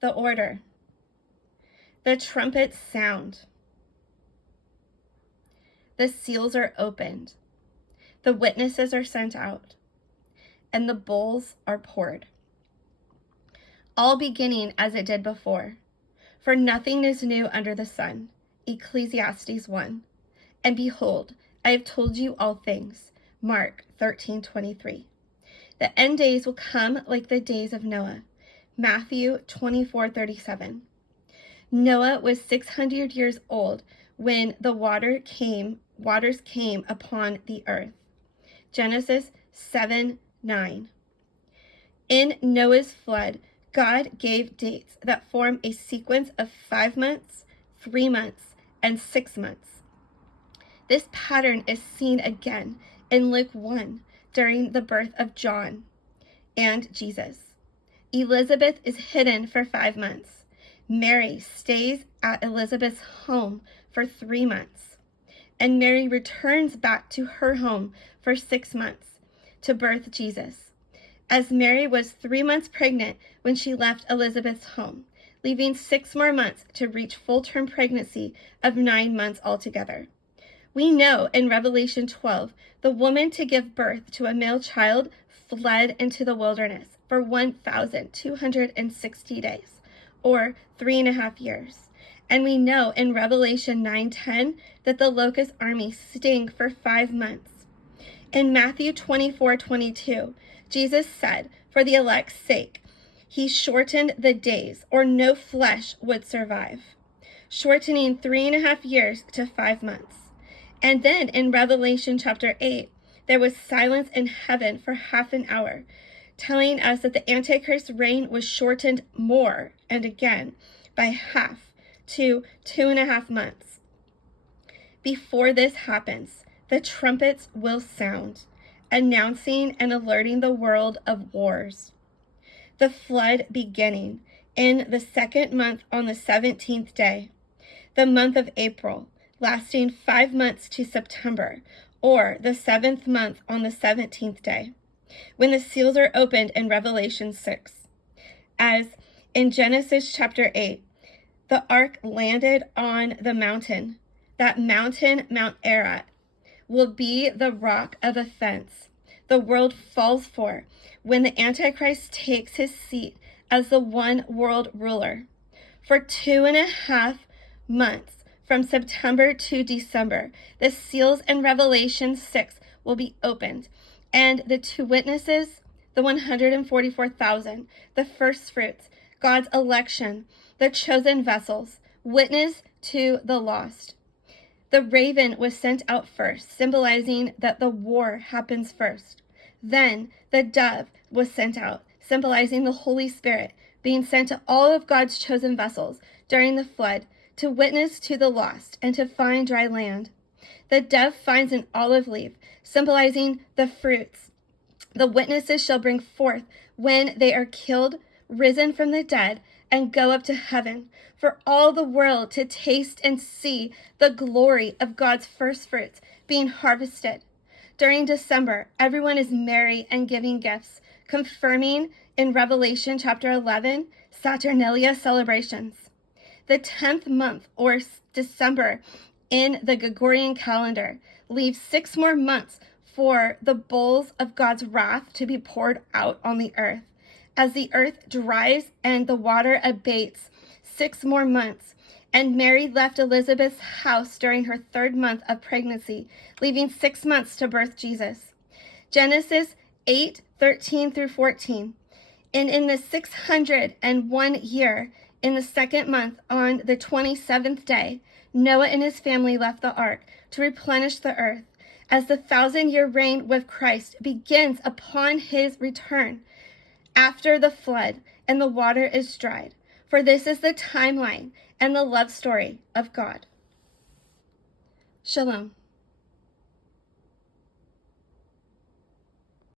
The order. The trumpets sound. The seals are opened. The witnesses are sent out. And the bowls are poured. All beginning as it did before. For nothing is new under the sun. Ecclesiastes 1. And behold, I have told you all things. Mark 13:23. The end days will come like the days of Noah. Matthew 24:37. Noah was 600 years old when the waters came upon the earth. Genesis 7:9. In Noah's flood, God gave dates that form a sequence of 5 months, 3 months, and 6 months. This pattern is seen again in Luke 1 during the birth of John and Jesus. Elizabeth is hidden for 5 months. Mary stays at Elizabeth's home for 3 months. And Mary returns back to her home for 6 months to birth Jesus, as Mary was 3 months pregnant when she left Elizabeth's home, leaving 6 more months to reach full-term pregnancy of 9 months altogether. We know in Revelation 12, the woman to give birth to a male child fled into the wilderness for 1,260 days, or 3.5 years. And we know in Revelation 9:10 that the locust army sting for 5 months. In Matthew 24:22, Jesus said, for the elect's sake, he shortened the days, or no flesh would survive, shortening 3.5 years to 5 months. And then in Revelation chapter 8, there was silence in heaven for half an hour, telling us that the Antichrist's reign was shortened more, and again, by half, to 2.5 months. Before this happens, the trumpets will sound, announcing and alerting the world of wars. The flood beginning in the 2nd month on the 17th day, the month of April, lasting 5 months to September, or the 7th month on the 17th day, when the seals are opened in Revelation 6. As in Genesis chapter 8, the ark landed on the mountain. That mountain, Mount Ararat, will be the rock of offense the world falls for when the Antichrist takes his seat as the one world ruler. For 2.5 months, from September to December, the seals in Revelation 6 will be opened, and the 2 witnesses, the 144,000, the first fruits, God's election, the chosen vessels, witness to the lost. The raven was sent out first, symbolizing that the war happens first. Then the dove was sent out, symbolizing the Holy Spirit being sent to all of God's chosen vessels during the flood to witness to the lost and to find dry land. The dove finds an olive leaf, symbolizing the fruits the witnesses shall bring forth when they are killed, risen from the dead, and go up to heaven, for all the world to taste and see the glory of God's first fruits being harvested. During December, everyone is merry and giving gifts, confirming in Revelation chapter 11, Saturnalia celebrations. The 10th month, or December, in the Gregorian calendar, leaves 6 more months for the bowls of God's wrath to be poured out on the earth. As the earth dries and the water abates, 6 more months. And Mary left Elizabeth's house during her 3rd month of pregnancy, leaving 6 months to birth Jesus. Genesis 8:13 through 14. And in the 601 year, in the 2nd month, on the 27th day, Noah and his family left the ark to replenish the earth, as the 1,000-year reign with Christ begins upon his return after the flood and the water is dried. For this is the timeline and the love story of God. Shalom.